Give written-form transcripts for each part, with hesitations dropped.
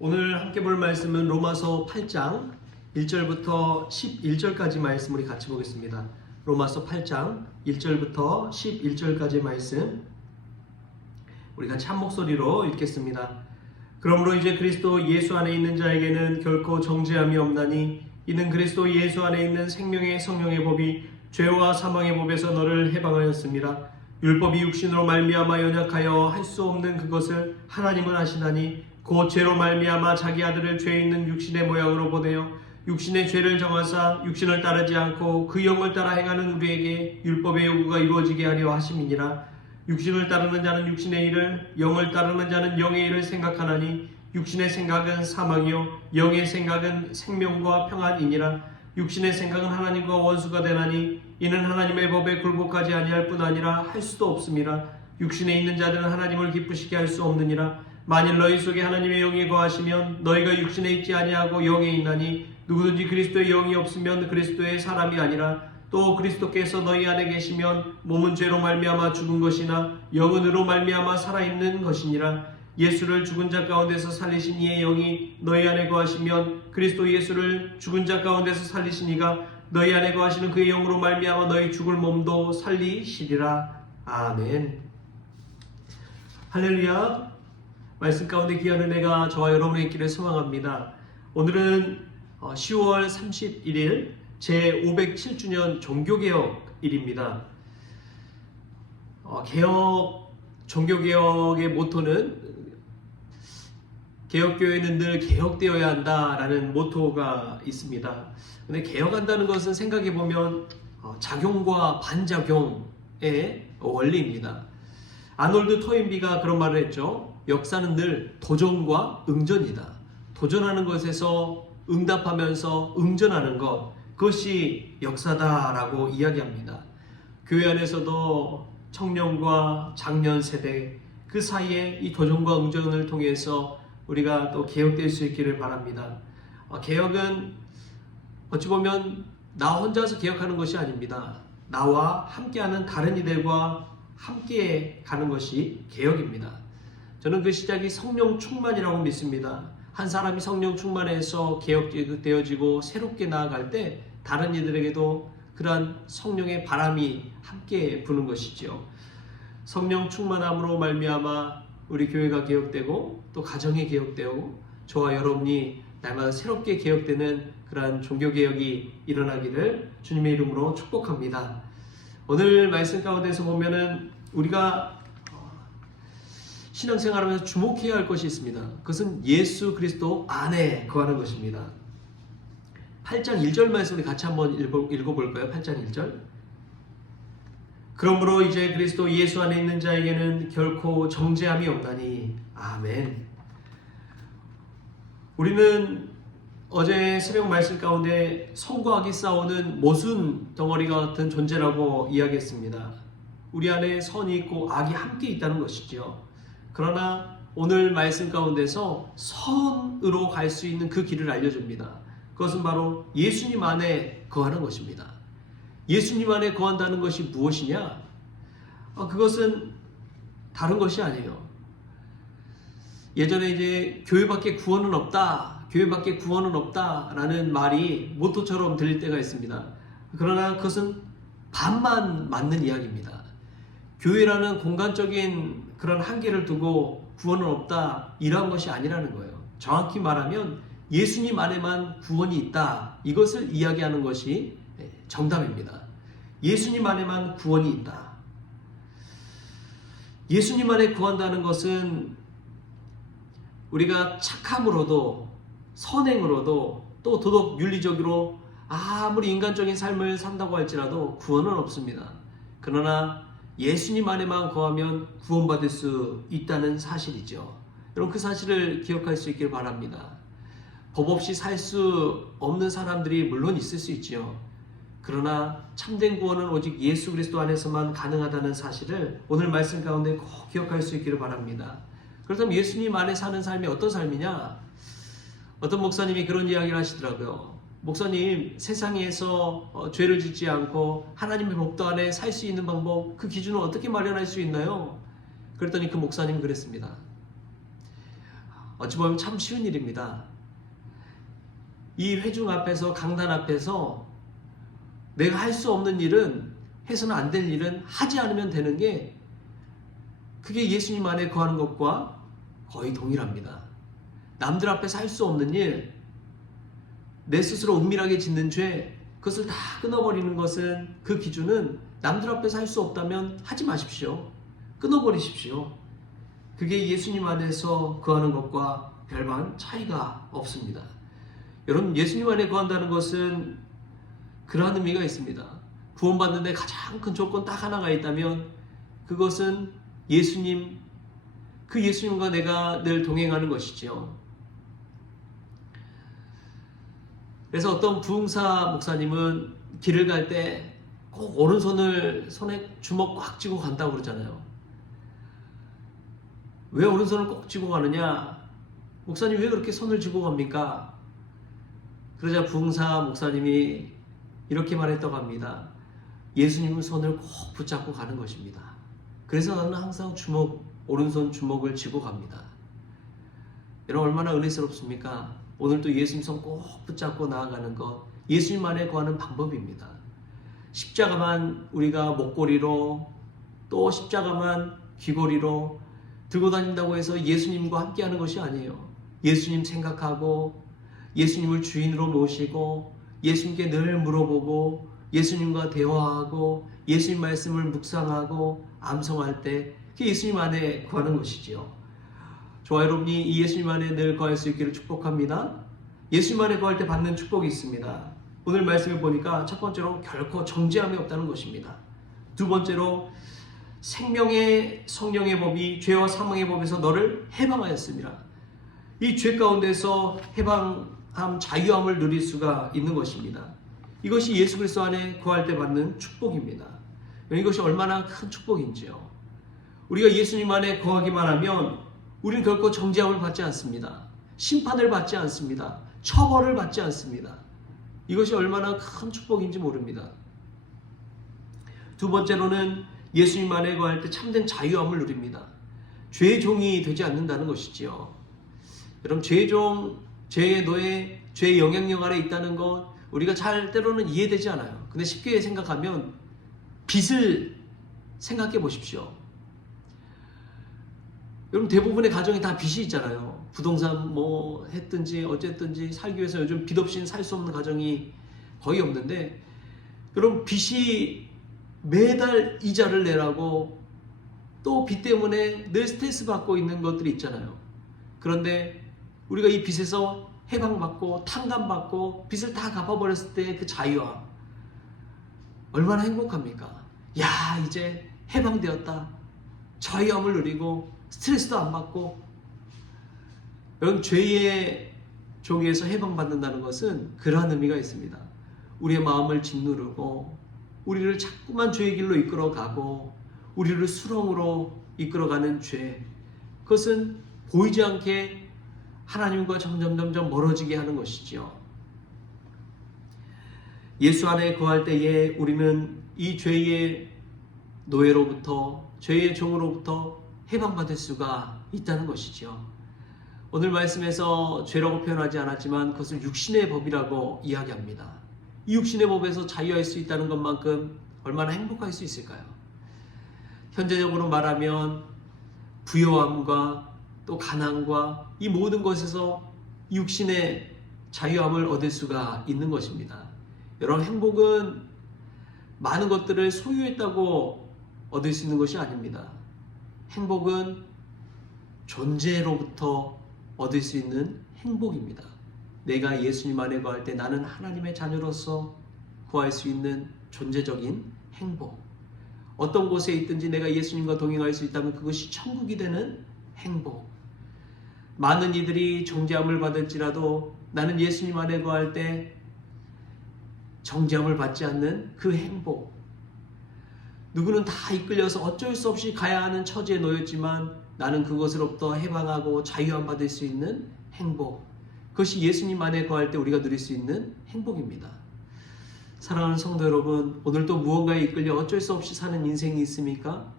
오늘 함께 볼 말씀은 로마서 8장 1절부터 11절까지 말씀 우리 같이 보겠습니다. 로마서 8장 1절부터 11절까지 말씀 우리 같이 한 목소리로 읽겠습니다. 그러므로 이제 그리스도 예수 안에 있는 자에게는 결코 정죄함이 없나니 이는 그리스도 예수 안에 있는 생명의 성령의 법이 죄와 사망의 법에서 너를 해방하였습니다. 율법이 육신으로 말미암아 연약하여 할 수 없는 그것을 하나님은 하시나니 곧 죄로 말미암아 자기 아들을 죄 있는 육신의 모양으로 보내어 육신의 죄를 정하사 육신을 따르지 않고 그 영을 따라 행하는 우리에게 율법의 요구가 이루어지게 하려 하심이니라. 육신을 따르는 자는 육신의 일을, 영을 따르는 자는 영의 일을 생각하나니 육신의 생각은 사망이요 영의 생각은 생명과 평안이니라. 육신의 생각은 하나님과 원수가 되나니 이는 하나님의 법에 굴복하지 아니할 뿐 아니라 할 수도 없음이라. 육신에 있는 자들은 하나님을 기쁘시게 할 수 없느니라. 만일 너희 속에 하나님의 영이 거하시면 너희가 육신에 있지 아니하고 영에 있나니 누구든지 그리스도의 영이 없으면 그리스도의 사람이 아니라. 또 그리스도께서 너희 안에 계시면 몸은 죄로 말미암아 죽은 것이나 영은 의로 말미암아 살아있는 것이니라. 예수를 죽은 자 가운데서 살리신 이의 영이 너희 안에 거하시면 그리스도 예수를 죽은 자 가운데서 살리신 이가 너희 안에 거하시는 그의 영으로 말미암아 너희 죽을 몸도 살리시리라. 아멘. 할렐루야. 말씀 가운데 귀한 은혜가 저와 여러분의 있기를 소망합니다. 오늘은 10월 31일 제507주년 종교개혁일입니다. 종교개혁의 모토는 개혁교회는 늘 개혁되어야 한다라는 모토가 있습니다. 근데 개혁한다는 것은 생각해보면 작용과 반작용의 원리입니다. 아놀드 토인비가 그런 말을 했죠. 역사는 늘 도전과 응전이다. 도전하는 것에서 응답하면서 응전하는 것, 그것이 역사다라고 이야기합니다. 교회 안에서도 청년과 장년 세대 그 사이에 이 도전과 응전을 통해서 우리가 또 개혁될 수 있기를 바랍니다. 개혁은 어찌 보면 나 혼자서 개혁하는 것이 아닙니다. 나와 함께하는 다른 이들과 함께 가는 것이 개혁입니다. 저는 그 시작이 성령 충만이라고 믿습니다. 한 사람이 성령 충만해서 개혁되어지고 새롭게 나아갈 때 다른 이들에게도 그러한 성령의 바람이 함께 부는 것이죠. 성령 충만함으로 말미암아 우리 교회가 개혁되고 또 가정이 개혁되고 저와 여러분이 날마다 새롭게 개혁되는 그러한 종교개혁이 일어나기를 주님의 이름으로 축복합니다. 오늘 말씀 가운데서 보면은 우리가 신앙생활하면서 주목해야 할 것이 있습니다. 그것은 예수 그리스도 안에 거하는 것입니다. 8장 1절 말씀 우리 같이 한번 읽어볼까요? 8장 1절. 그러므로 이제 그리스도 예수 안에 있는 자에게는 결코 정죄함이 없나니. 아멘. 우리는 어제 새벽 말씀 가운데 선과 악이 싸우는 모순 덩어리가 같은 존재라고 이야기했습니다. 우리 안에 선이 있고 악이 함께 있다는 것이죠. 그러나 오늘 말씀 가운데서 선으로 갈 수 있는 그 길을 알려줍니다. 그것은 바로 예수님 안에 거하는 것입니다. 예수님 안에 거한다는 것이 무엇이냐? 그것은 다른 것이 아니에요. 예전에 이제 교회밖에 구원은 없다, 교회밖에 구원은 없다라는 말이 모토처럼 들릴 때가 있습니다. 그러나 그것은 반만 맞는 이야기입니다. 교회라는 공간적인 그런 한계를 두고 구원은 없다 이러한 것이 아니라는 거예요. 정확히 말하면 예수님 안에만 구원이 있다, 이것을 이야기하는 것이 정답입니다. 예수님 안에만 구원이 있다. 예수님 안에 구한다는 것은 우리가 착함으로도 선행으로도 또 도덕 윤리적으로 아무리 인간적인 삶을 산다고 할지라도 구원은 없습니다. 그러나 예수님 안에만 거하면 구원받을 수 있다는 사실이죠. 여러분 그 사실을 기억할 수 있길 바랍니다. 법 없이 살 수 없는 사람들이 물론 있을 수 있지요. 그러나 참된 구원은 오직 예수 그리스도 안에서만 가능하다는 사실을 오늘 말씀 가운데 꼭 기억할 수 있기를 바랍니다. 그렇다면 예수님 안에 사는 삶이 어떤 삶이냐? 어떤 목사님이 그런 이야기를 하시더라고요. 목사님, 세상에서 죄를 짓지 않고 하나님의 법도 안에 살 수 있는 방법, 그 기준을 어떻게 마련할 수 있나요? 그랬더니 그 목사님은 그랬습니다. 어찌 보면 참 쉬운 일입니다. 이 회중 앞에서, 강단 앞에서 내가 할 수 없는 일은, 해서는 안 될 일은 하지 않으면 되는 게, 그게 예수님 안에 거하는 것과 거의 동일합니다. 남들 앞에서 할 수 없는 일, 내 스스로 은밀하게 짓는 죄, 그것을 다 끊어버리는 것은, 그 기준은 남들 앞에서 할 수 없다면 하지 마십시오. 끊어버리십시오. 그게 예수님 안에서 거하는 것과 별반 차이가 없습니다. 여러분, 예수님 안에 거한다는 것은 그러한 의미가 있습니다. 구원받는 데 가장 큰 조건 딱 하나가 있다면 그것은 예수님, 그 예수님과 내가 늘 동행하는 것이지요. 그래서 어떤 부흥사 목사님은 길을 갈 때 꼭 오른손을 손에 주먹 꽉 쥐고 간다고 그러잖아요. 왜 오른손을 꼭 쥐고 가느냐? 목사님 왜 그렇게 손을 쥐고 갑니까? 그러자 부흥사 목사님이 이렇게 말했다고 합니다. 예수님은 손을 꼭 붙잡고 가는 것입니다. 그래서 나는 항상 오른손 주먹을 쥐고 갑니다. 여러분, 얼마나 은혜스럽습니까? 오늘도 예수님 손 꼭 붙잡고 나아가는 것, 예수님 안에 거하는 방법입니다. 십자가만 우리가 목걸이로, 또 십자가만 귀걸이로 들고 다닌다고 해서 예수님과 함께하는 것이 아니에요. 예수님 생각하고, 예수님을 주인으로 모시고, 예수님께 늘 물어보고, 예수님과 대화하고, 예수님 말씀을 묵상하고 암송할 때, 그게 예수님 안에 거하는 것이지요. 저와 여러분이 이 예수님 안에 늘 거할 수 있기를 축복합니다. 예수님 안에 거할 때 받는 축복이 있습니다. 오늘 말씀을 보니까 첫 번째로 결코 정죄함이 없다는 것입니다. 두 번째로 생명의 성령의 법이 죄와 사망의 법에서 너를 해방하였습니다. 이 죄 가운데서 해방함, 자유함을 누릴 수가 있는 것입니다. 이것이 예수 그리스도 안에 거할 때 받는 축복입니다. 이것이 얼마나 큰 축복인지요. 우리가 예수님 안에 거하기만 하면 우리는 결코 정죄함을 받지 않습니다. 심판을 받지 않습니다. 처벌을 받지 않습니다. 이것이 얼마나 큰 축복인지 모릅니다. 두 번째로는 예수님 안에 거할 때 참된 자유함을 누립니다. 죄의 종이 되지 않는다는 것이지요. 여러분, 죄의 종, 죄의 노예, 죄의 영향력 아래 있다는 것 우리가 잘 때로는 이해되지 않아요. 근데 쉽게 생각하면 빚을 생각해 보십시오. 여러분, 대부분의 가정이 다 빚이 있잖아요. 부동산 뭐 했든지 어쨌든지 살기 위해서 요즘 빚 없이는 살 수 없는 가정이 거의 없는데, 여러분, 빚이 매달 이자를 내라고 또 빚 때문에 늘 스트레스 받고 있는 것들이 있잖아요. 그런데 우리가 이 빚에서 해방받고 탕감받고 빚을 다 갚아버렸을 때 그 자유함, 얼마나 행복합니까? 야, 이제 해방되었다. 자유함을 누리고 스트레스도 안 받고. 여러분, 죄의 종에서 해방받는다는 것은 그러한 의미가 있습니다. 우리의 마음을 짓누르고 우리를 자꾸만 죄의 길로 이끌어가고 우리를 수렁으로 이끌어가는 죄, 그것은 보이지 않게 하나님과 점점 멀어지게 하는 것이죠. 예수 안에 거할 때에 우리는 이 죄의 노예로부터, 죄의 종으로부터 해방받을 수가 있다는 것이죠. 오늘 말씀에서 죄라고 표현하지 않았지만 그것을 육신의 법이라고 이야기합니다. 이 육신의 법에서 자유할 수 있다는 것만큼 얼마나 행복할 수 있을까요? 현재적으로 말하면 부요함과 또 가난과 이 모든 것에서 육신의 자유함을 얻을 수가 있는 것입니다. 여러분, 행복은 많은 것들을 소유했다고 얻을 수 있는 것이 아닙니다. 행복은 존재로부터 얻을 수 있는 행복입니다. 내가 예수님 안에 거할 때 나는 하나님의 자녀로서 구할 수 있는 존재적인 행복. 어떤 곳에 있든지 내가 예수님과 동행할 수 있다면 그것이 천국이 되는 행복. 많은 이들이 정죄함을 받을지라도 나는 예수님 안에 거할 때 정죄함을 받지 않는 그 행복. 누구는 다 이끌려서 어쩔 수 없이 가야 하는 처지에 놓였지만 나는 그것으로부터 해방하고 자유함 받을 수 있는 행복. 그것이 예수님 안에 거할 때 우리가 누릴 수 있는 행복입니다. 사랑하는 성도 여러분, 오늘도 무언가에 이끌려 어쩔 수 없이 사는 인생이 있습니까?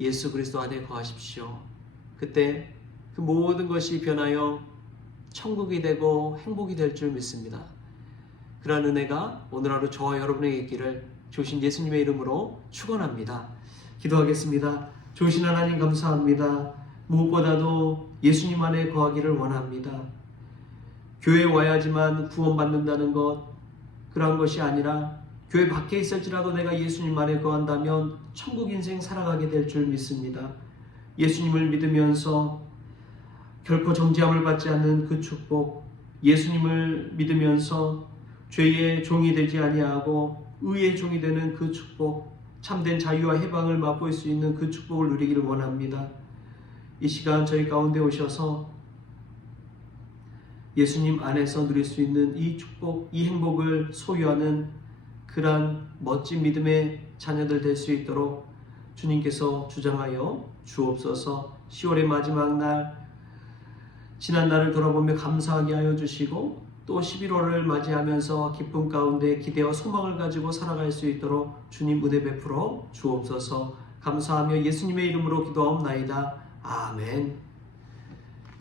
예수 그리스도 안에 거하십시오. 그때 그 모든 것이 변하여 천국이 되고 행복이 될 줄 믿습니다. 그러한 은혜가 오늘 하루 저와 여러분에게 있기를 좋으신 예수님의 이름으로 축원합니다. 기도하겠습니다. 좋으신 하나님 감사합니다. 무엇보다도 예수님 안에 거하기를 원합니다. 교회에 와야지만 구원받는다는 것, 그런 것이 아니라 교회 밖에 있을지라도 내가 예수님 안에 거한다면 천국 인생 살아가게 될 줄 믿습니다. 예수님을 믿으면서 결코 정죄함을 받지 않는 그 축복, 예수님을 믿으면서 죄의 종이 되지 아니하고 의의 종이 되는 그 축복, 참된 자유와 해방을 맛볼 수 있는 그 축복을 누리기를 원합니다. 이 시간 저희 가운데 오셔서 예수님 안에서 누릴 수 있는 이 축복, 이 행복을 소유하는 그러한 멋진 믿음의 자녀들 될 수 있도록 주님께서 주장하여 주옵소서. 10월의 마지막 날, 지난 날을 돌아보며 감사하게 하여 주시고 또 11월을 맞이하면서 기쁨 가운데 기대와 소망을 가지고 살아갈 수 있도록 주님 은혜 베풀어 주옵소서. 감사하며 예수님의 이름으로 기도하옵나이다. 아멘.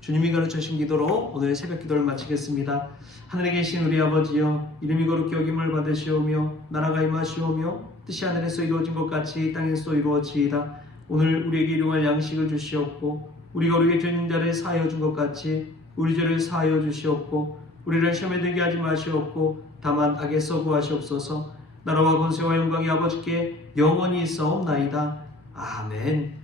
주님이 가르쳐주신 기도로 오늘 새벽 기도를 마치겠습니다. 하늘에 계신 우리 아버지여, 이름이 거룩히 여김을 받으시오며 나라가 임하시오며 뜻이 하늘에서 이루어진 것 같이 땅에서도 이루어지이다. 오늘 우리에게 일용할 양식을 주시옵고 우리가 우리에게 죄 있는 자를 사하여 준 것 같이 우리 죄를 사하여 주시옵고 우리를 시험에 들게 하지 마시옵고 다만 악에서 구하시옵소서. 나라와 권세와 영광이 아버지께 영원히 있사옵나이다. 아멘.